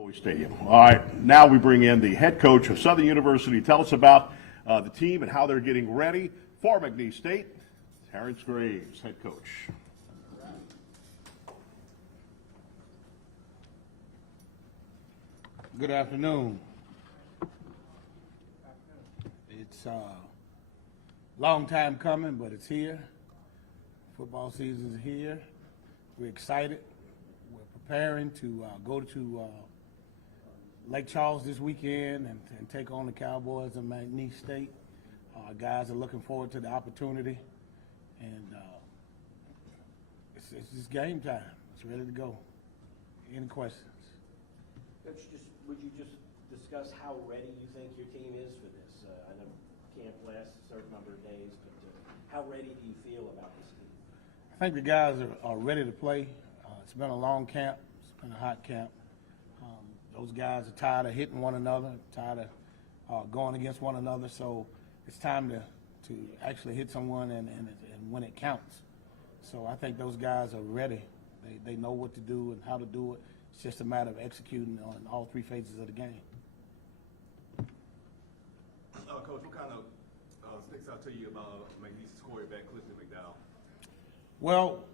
Cowboy Stadium. All right, now we bring in the head coach of Southern University. Tell us about the team and how they're getting ready for McNeese State. Terrence Graves, head coach. Good afternoon. It's a long time coming, but it's here. Football season is here. We're excited. We're preparing to go to Lake Charles this weekend and take on the Cowboys of McNeese State. Guys are looking forward to the opportunity, and it's just game time. It's ready to go. Any questions? Coach, would you just discuss how ready you think your team is for this? I know camp lasts a certain number of days, but how ready do you feel about this team? I think the guys are ready to play. It's been a long camp. It's been a hot camp. Those guys are tired of hitting one another, tired of going against one another. So it's time to actually hit someone and when it counts. So I think those guys are ready. They know what to do and how to do it. It's just a matter of executing on all three phases of the game. Coach, what kind of sticks out to you about McNeese's quarterback, Clifton McDowell? Well,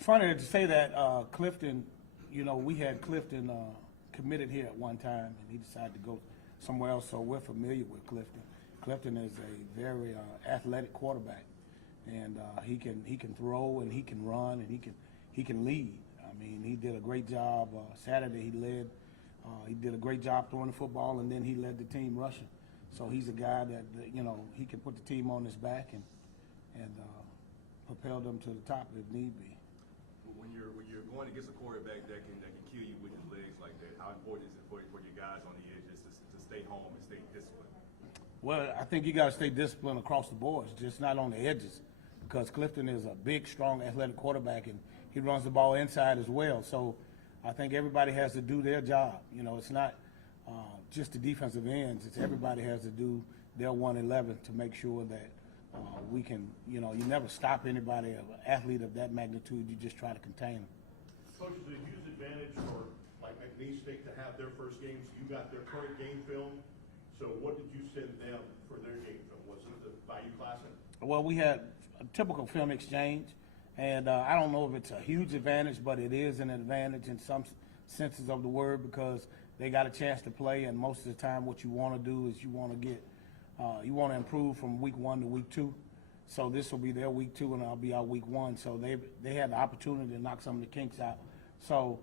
funny to say that Clifton, we had Clifton committed here at one time, and he decided to go somewhere else, so we're familiar with Clifton. Clifton is a very athletic quarterback, and he can throw and he can run and he can lead. I mean, he did a great job. Saturday he did a great job throwing the football, and then he led the team rushing. So he's a guy that he can put the team on his back and propel them to the top if need be. When you're going against a quarterback that can kill you with his legs like that, how important is it for your guys on the edges to stay home and stay disciplined? Well, I think you got to stay disciplined across the board, just not on the edges, because Clifton is a big, strong, athletic quarterback, and he runs the ball inside as well. So I think everybody has to do their job. It's not just the defensive ends. It's everybody has to do their 111 to make sure that we can, you never stop anybody, an athlete of that magnitude. You just try to contain them. Coach, is it a huge advantage for like McNeese State to have their first games? You got their current game film. So what did you send them for their game film? Was it the Bayou Classic? Well, we had a typical film exchange, and I don't know if it's a huge advantage, but it is an advantage in some senses of the word because they got a chance to play, and most of the time what you want to do is you want to improve from week 1 to week 2. So this will be their week 2, and I'll be our week 1. So they had the opportunity to knock some of the kinks out. So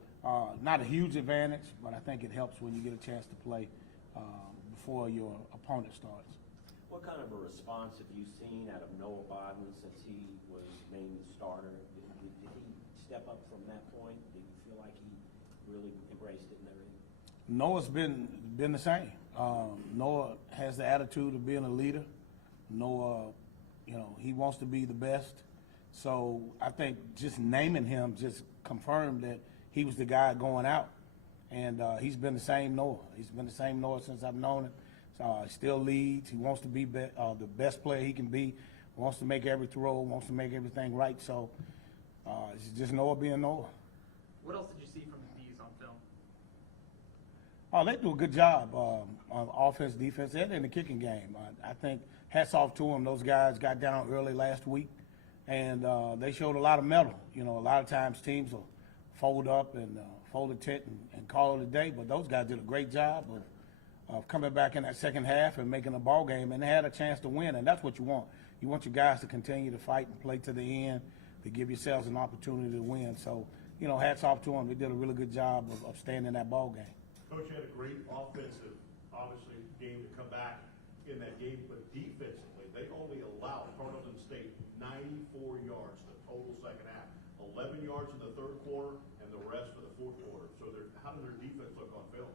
not a huge advantage, but I think it helps when you get a chance to play before your opponent starts. What kind of a response have you seen out of Noah Bodden since he was named the starter? Did he step up from that point? Did you feel like he really embraced it and everything? Noah's been the same. Noah has the attitude of being a leader. Noah, he wants to be the best. So I think just naming him just confirmed that he was the guy going out. And he's been the same Noah. He's been the same Noah since I've known him. He still leads. He wants to be the best player he can be. Wants to make every throw. Wants to make everything right. So it's just Noah being Noah. What else did you see from McNeese on film? Oh, they do a good job on offense, defense, and in the kicking game. I think hats off to them. Those guys got down early last week, and they showed a lot of mettle. A lot of times teams will fold up and fold a tent and call it a day, but those guys did a great job of coming back in that second half and making a ball game, and they had a chance to win, and that's what you want. You want your guys to continue to fight and play to the end to give yourselves an opportunity to win. So, hats off to them. They did a really good job of staying in that ball game. Coach had a great offensive, obviously, game to come back in that game, but defensively, they only allowed Carleton State 94 yards the total second half, 11 yards in the third quarter, and the rest for the fourth quarter. So how did their defense look on film?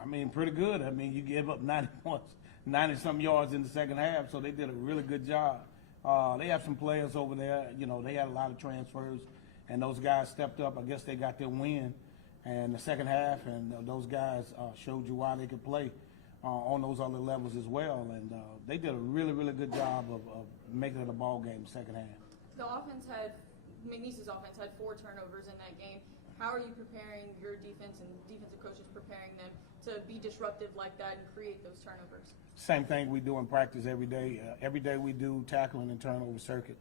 I mean, pretty good. I mean, you gave up 90-some yards in the second half, so they did a really good job. They have some players over there. They had a lot of transfers, and those guys stepped up. I guess they got their win in the second half, and those guys showed you why they could play on those other levels as well. And they did a really, really good job of making it a ball game second half. McNeese's offense had 4 turnovers in that game. How are you preparing your defense and defensive coaches preparing them to be disruptive like that and create those turnovers? Same thing we do in practice every day. Every day we do tackling and turnover circuit.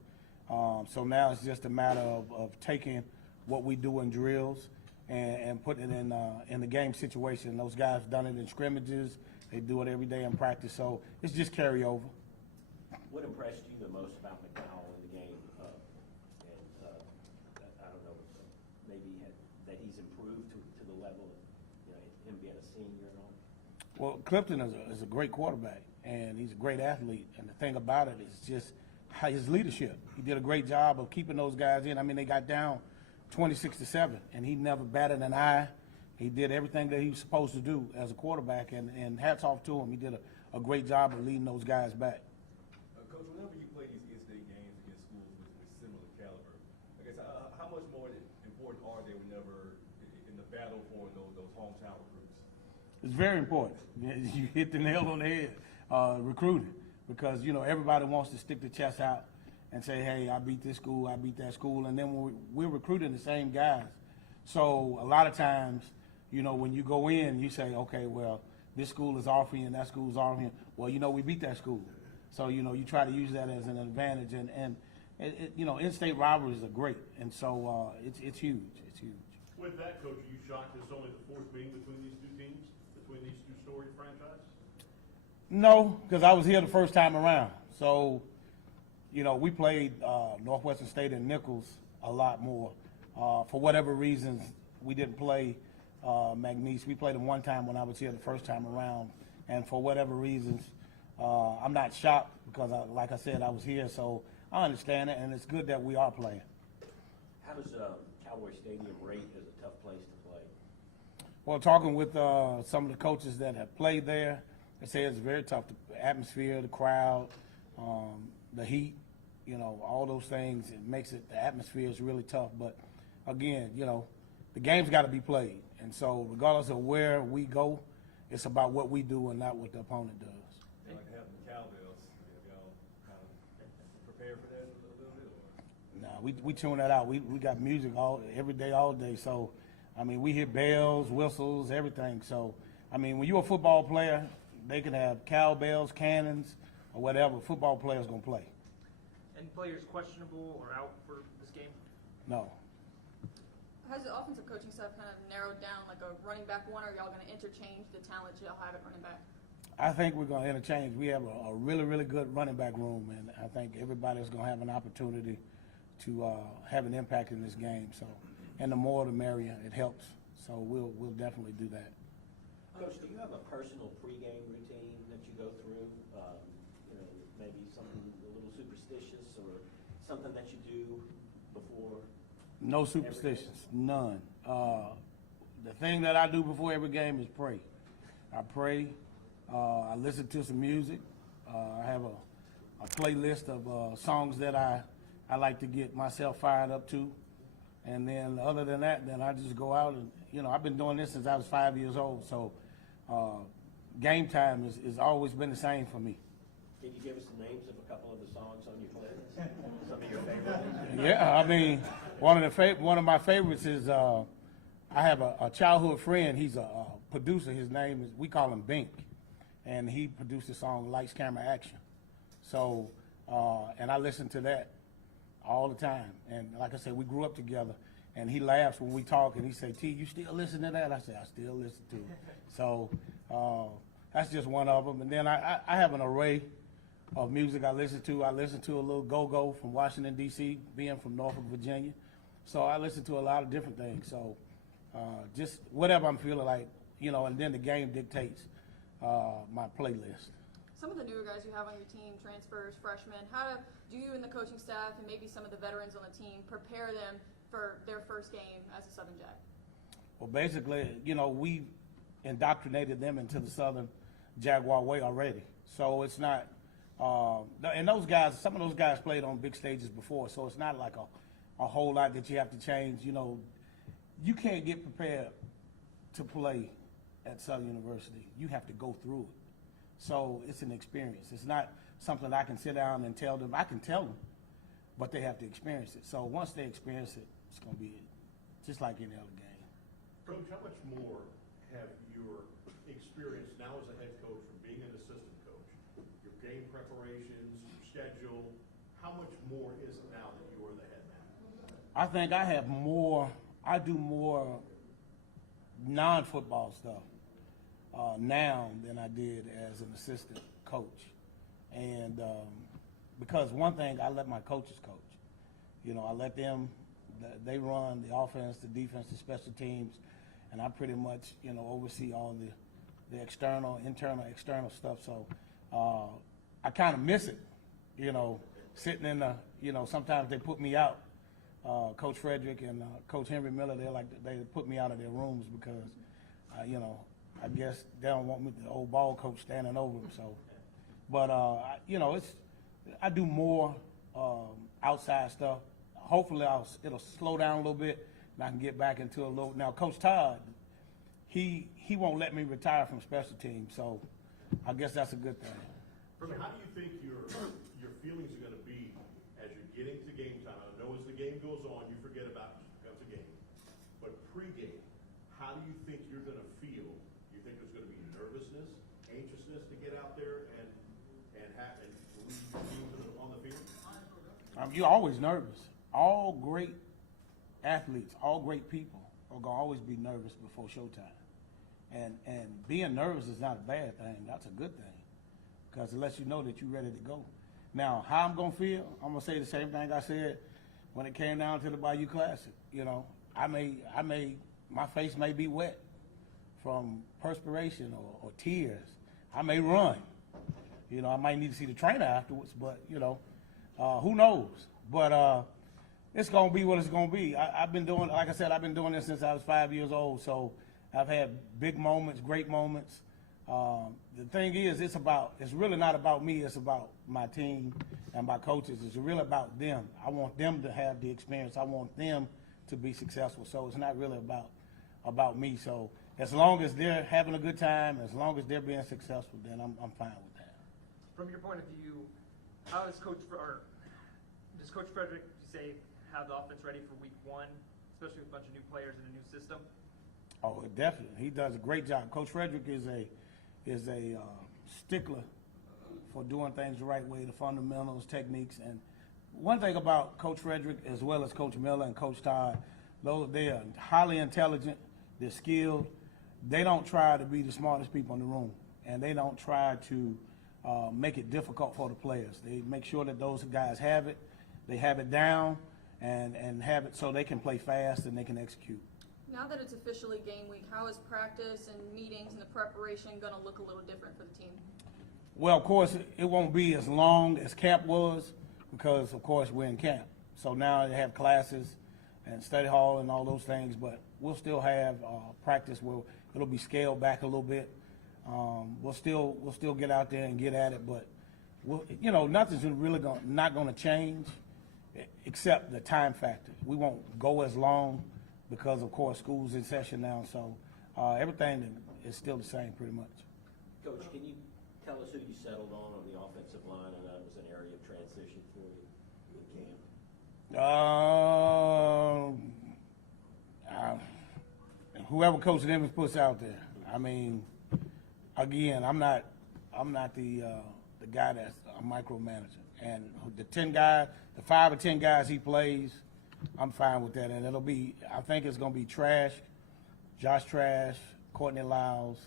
So now it's just a matter of taking what we do in drills and putting it in the game situation. Those guys done it in scrimmages. They do it every day in practice. So it's just carryover. What impressed you the most about McDowell in the game? I don't know, maybe that he's improved to the level of, him being a senior and all? Well, Clifton is a great quarterback, and he's a great athlete. And the thing about it is just his leadership. He did a great job of keeping those guys in. I mean, they got down 26-7, and he never batted an eye. He did everything that he was supposed to do as a quarterback, and hats off to him. He did a great job of leading those guys back. Coach, whenever you play these in-state games against schools with similar caliber, I guess how much more important are they whenever in the battle for those hometown recruits? It's very important. You hit the nail on the head, recruiting, because everybody wants to stick their chest out and say, "Hey, I beat this school, I beat that school," and then we're recruiting the same guys. So a lot of times, when you go in, you say, "Okay, well, this school is offering and that school is offering." Well, we beat that school, so you try to use that as an advantage, and in-state rivalries are great, and so it's huge. It's huge. With that, Coach, are you shocked it's only the fourth meeting between these two teams, between these two storied franchises? No, because I was here the first time around. So, we played Northwestern State and Nichols a lot more. For whatever reasons, we didn't play McNeese. We played them one time when I was here the first time around. And for whatever reasons, I'm not shocked because, like I said, I was here. So I understand it, and it's good that we are playing. How does Cowboy Stadium rate as a tough place to play? Well, talking with some of the coaches that have played there, they say it's very tough. The atmosphere, the crowd, the heat, all those things, it makes it, the atmosphere is really tough. But again, the game's got to be played. And so regardless of where we go, it's about what we do and not what the opponent does. Like having the cowbells, have y'all kind of prepared for that a little bit? Nah, we tune that out. We got music every day, all day. So, I mean, we hear bells, whistles, everything. So, I mean, when you're a football player, they can have cowbells, cannons, or whatever. Football players going to play. Any players questionable or out for this game? No. Has the offensive coaching staff kind of narrowed down like a running back one, or are y'all going to interchange the talent y'all have at running back? I think we're going to interchange. We have a really, really good running back room, and I think everybody's going to have an opportunity to have an impact in this game. So, and the more the merrier, it helps. So we'll definitely do that. Coach, do you have a personal pregame routine that you go through? Maybe something a little superstitious or something that you do before? No superstitions, none. The thing that I do before every game is pray. I pray. I listen to some music. I have a playlist of songs that I like to get myself fired up to. And then other than that, then I just go out and, I've been doing this since I was 5 years old. So game time is always been the same for me. Can you give us the names of a couple of the songs on your playlist? Some of your favorites? Yeah, I mean, one of my favorites is I have a childhood friend. He's a producer. His name is, we call him Bink, and he produced the song Lights, Camera, Action. So, and I listen to that all the time. And like I said, we grew up together, and he laughs when we talk, and he say, "T, you still listen to that?" I say, "I still listen to it." So that's just one of them. And then I have an array of music I listen to. I listen to a little go-go from Washington, D.C., being from Norfolk, Virginia. So I listen to a lot of different things. So just whatever I'm feeling like, and then the game dictates my playlist. Some of the newer guys you have on your team, transfers, freshmen, how do you and the coaching staff and maybe some of the veterans on the team prepare them for their first game as a Southern Jag? Well, basically, we indoctrinated them into the Southern Jaguar way already. So it's not, and those guys, some of those guys played on big stages before, so it's not like a whole lot that you have to change. You can't get prepared to play at Southern University. You have to go through it. So it's an experience. It's not something I can sit down and tell them. I can tell them, but they have to experience it. So once they experience it, it's going to be just like any other game. Coach, how much more have your experience now as a head coach from being an assistant coach, your game preparations, your schedule, how much more is it now that you are the head man? I think I do more non-football stuff now than I did as an assistant coach. And because one thing, I let my coaches coach. You know, I let them, they run the offense, the defense, the special teams, and I pretty much, you know, oversee all the external, internal, external stuff. So I kind of miss it, you know, sitting in the, you know, sometimes they put me out. Coach Frederick and Coach Henry Miller, they put me out of their rooms because, you know, I guess they don't want me, the old ball coach, standing over them. So, but you know, I do more outside stuff. Hopefully, it'll slow down a little bit, and I can get back into a little. Now, Coach Todd, he won't let me retire from special teams, so I guess that's a good thing. So how do you think your feelings are going to be as you're getting to game time? I know as the game goes on, you forget about it, it becomes a game. But pregame, how do you think you're going to feel? Do you think there's going to be nervousness, anxiousness to get out there and lead your team on the field? You're always nervous. All great athletes, all great people are going to always be nervous before showtime. And being nervous is not a bad thing. That's a good thing because it lets you know that you're ready to go. Now, how I'm going to feel, I'm going to say the same thing I said when it came down to the Bayou Classic. You know, my face may be wet from perspiration or tears. I may run. You know, I might need to see the trainer afterwards, but, you know, who knows? But it's going to be what it's going to be. I've been doing, like I said, I've been doing this since I was 5 years old, so I've had big moments, great moments. The thing is, it's really not about me, it's about my team and my coaches. It's really about them. I want them to have the experience. I want them to be successful. So it's not really about me. So as long as they're having a good time, as long as they're being successful, then I'm fine with that. From your point of view, how does Coach Frederick say have the offense ready for week one, especially with a bunch of new players in a new system? Oh, definitely. He does a great job. Coach Frederick is a stickler for doing things the right way, the fundamentals, techniques. And one thing about Coach Frederick, as well as Coach Miller and Coach Todd, they are highly intelligent, they're skilled. They don't try to be the smartest people in the room, and they don't try to make it difficult for the players. They make sure that those guys have it, they have it down, and have it so they can play fast and they can execute. Now that it's officially game week, how is practice and meetings and the preparation going to look a little different for the team? Well, of course, it won't be as long as camp was because, of course, we're in camp. So now they have classes and study hall and all those things, but we'll still have practice where it'll be scaled back a little bit. We'll still get out there and get at it, but nothing's really not going to change except the time factor. We won't go as long because, of course, school's in session now, so everything is still the same pretty much. Coach, can you tell us who you settled on the offensive line? I know that was an area of transition for you in camp. Whoever Coach Nimitz puts out there. I mean, again, I'm not the guy that's a micromanager. And the 5 or 10 guys he plays, I'm fine with that. And I think it's going to be Trash, Josh Trash, Courtney Lyles,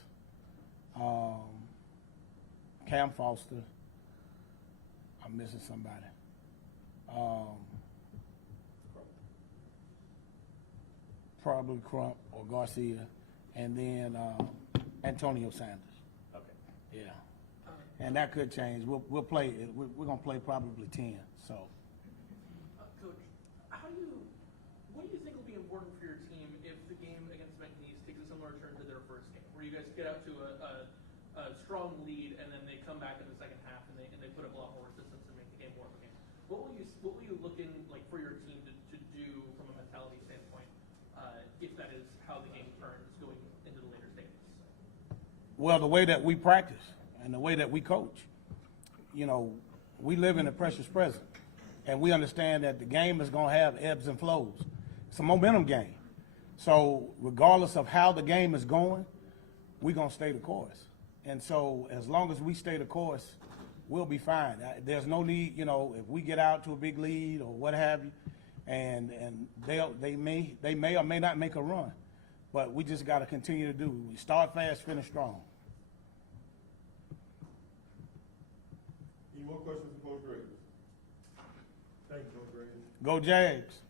Cam Foster. I'm missing somebody. Probably Crump or Garcia, and then Antonio Sanders. Okay. Yeah. And that could change. We'll play. We're going to play probably 10. So. Coach, what do you think will be important for your team if the game against McNeese takes a similar turn to their first game, where you guys get out to a strong lead and then they come back in the second half and they put up a lot more resistance and make the game more of a game? What will you looking like for your team to do from a mentality standpoint if that is how the game turns going into the later stages? Well, the way that we practice and the way that we coach, we live in the precious present, and we understand that the game is going to have ebbs and flows. It's a momentum game. So regardless of how the game is going, we're going to stay the course. And so as long as we stay the course, we'll be fine. There's no need, you know, if we get out to a big lead or what have you, and they may or may not make a run. But we just got to continue to do. We start fast, finish strong. Any more questions for Coach Graves? Thank you, Coach Graves. Go Jags.